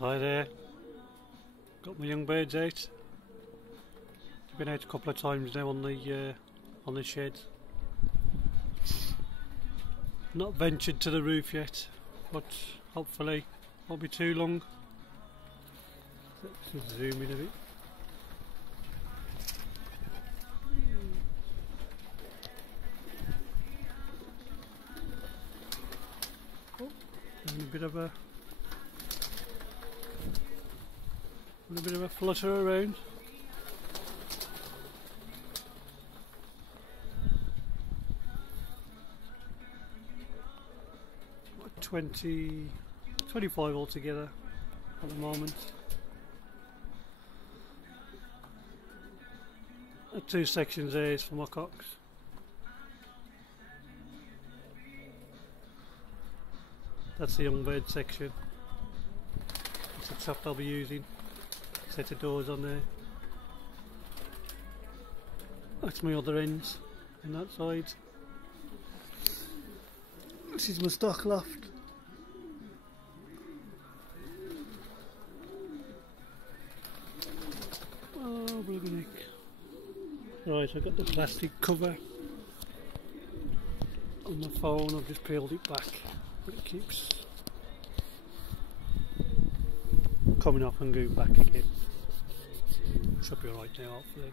Hi there, got my young birds out. Been out a couple of times now on the shed. Not ventured to the roof yet, but hopefully won't be too long. Let's just zoom in a bit. Oh, and a bit of a flutter around. What, 25 altogether at the moment. 2 sections there is for my cocks. That's the young bird section. That's the trap I'll be using. Set of doors on there. That's my other ends on that side. This is my stock loft. Oh, bloody heck. Right, I've got the plastic cover on my phone. I've just peeled it back, but it keeps coming off and going back again. Should be alright now, hopefully.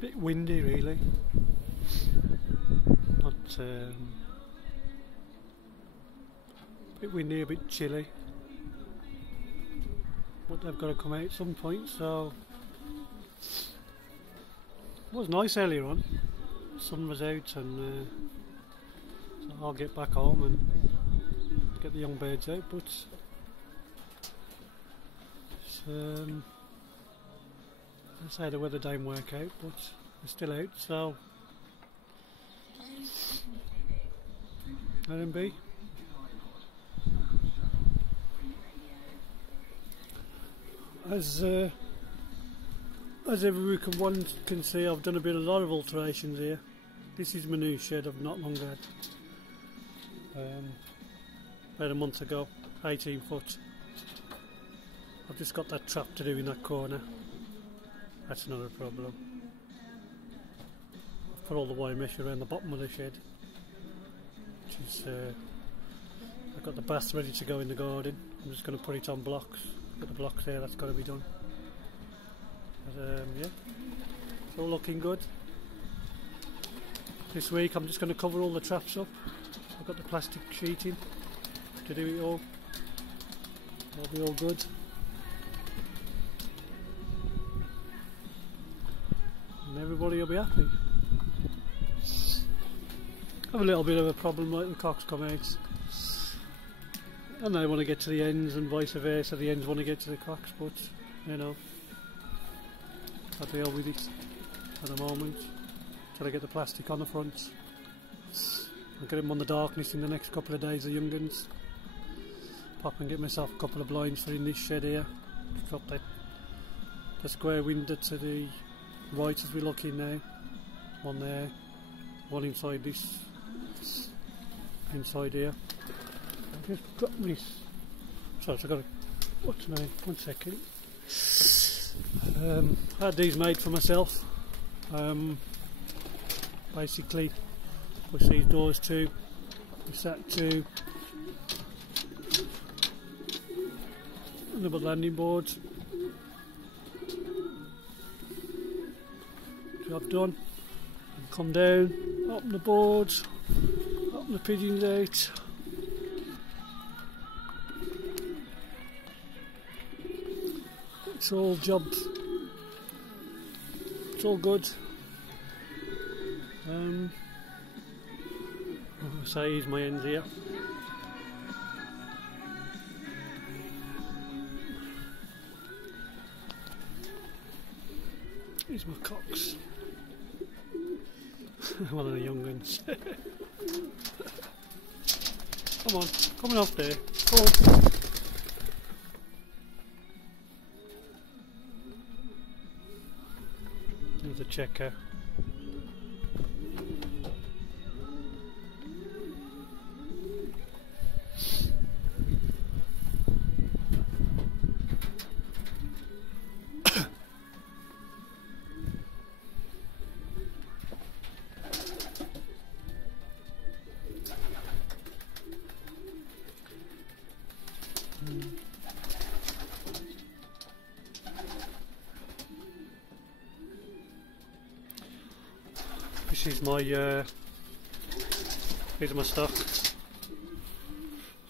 Bit windy really, not bit windy, a bit chilly, but they've got to come out at some point, so it was nice earlier on, the sun was out, and so I'll get back home and get the young birds out, but I say the weather don't work out, but they're still out, so let them be. As every week one can see, I've done a lot of alterations here. This is my new shed I've not long had. About a month ago, 18 foot. I've just got that trap to do in that corner. That's not a problem. I've put all the wire mesh around the bottom of the shed, which is I've got the bath ready to go in the garden. I'm just going to put it on blocks. Got the blocks there, that's got to be done. But yeah, it's all looking good. This week I'm just going to cover all the traps up. I've got the plastic sheeting to do it all. That'll be all good. And everybody will be happy. I have a little bit of a problem, like the cocks come out and they want to get to the ends and vice versa, the ends want to get to the cocks, but you know, I'll deal with it at the moment till I get the plastic on the front. I'll get them on the darkness in the next couple of days, the young uns. Pop and get myself a couple of blinds for in this shed here. Drop the square window to the right as we look in now. One there, one inside this, inside here. I'll just drop this. Sorry, I've got to, what's my, 1 second. I had these made for myself. Basically, push these doors to, push that to, and the landing boards. Job done. And come down, open the boards, open the pigeons out. It's all jobs. It's all good. So here's my ends here. Here's my cocks. One of the young ones. Come on, coming off there. Come on. There's a checker. This is my, these are my stock.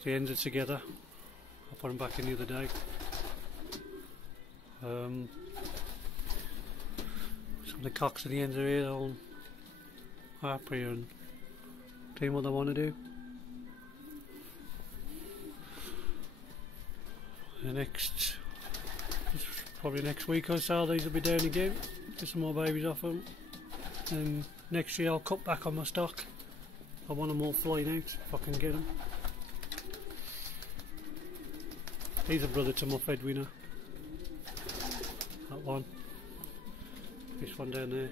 The ends are together. I put them back in the other day. Some of the cocks at the ends are here, they're all happy and doing what they want to do. The next, probably next week or so, these will be down again. Get some more babies off them. And next year I'll cut back on my stock. I want them all flying out if I can get them. He's a brother to my Fed winner. That one. This one down there.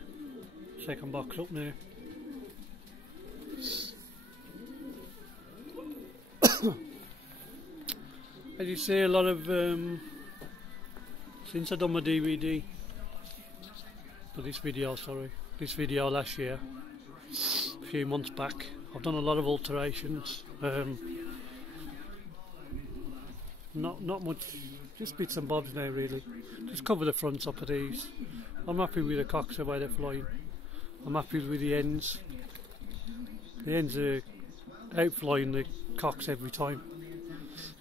Second box up there. As you see, a lot of since I've done my DVD, for this video, sorry, this video last year, a few months back, I've done a lot of alterations. Not much, just bits and bobs now really. Just cover the fronts up of these. I'm happy with the cocks the way they're flying. I'm happy with the ends. The ends are outflying the cocks every time.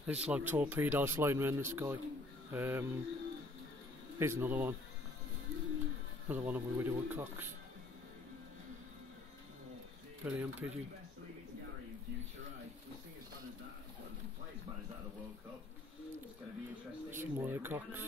It's like torpedoes flying around the sky. Here's another one. Another one of my widow woodcocks. Brilliant pigeon. Some more of the cocks.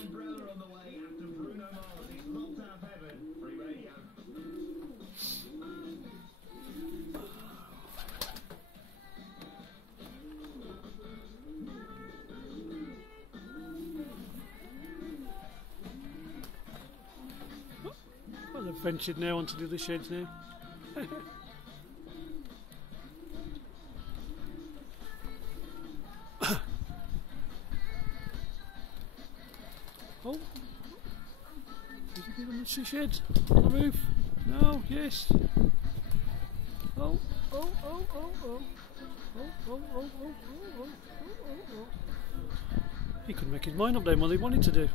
Well, they've ventured now onto the other sheds now. Oh, did you get on the shed? On the roof? No, yes. Oh, oh, oh, oh, oh. Oh, oh, oh, oh, oh, oh, oh, oh. He couldn't make his mind up then what he wanted to do.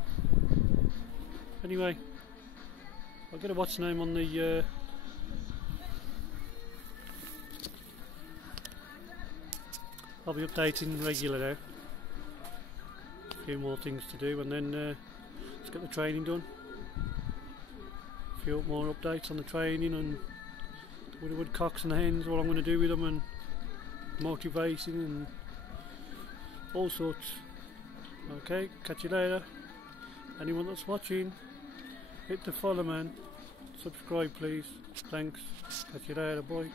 Anyway, I'll get a what's name on the I'll be updating regular now. A few more things to do and then let's get the training done. A few more updates on the training and with the woodcocks and the hens, what I'm going to do with them and motivation and all sorts. Okay, catch you later. Anyone that's watching, hit the follow man, subscribe please, thanks, catch you later, bye.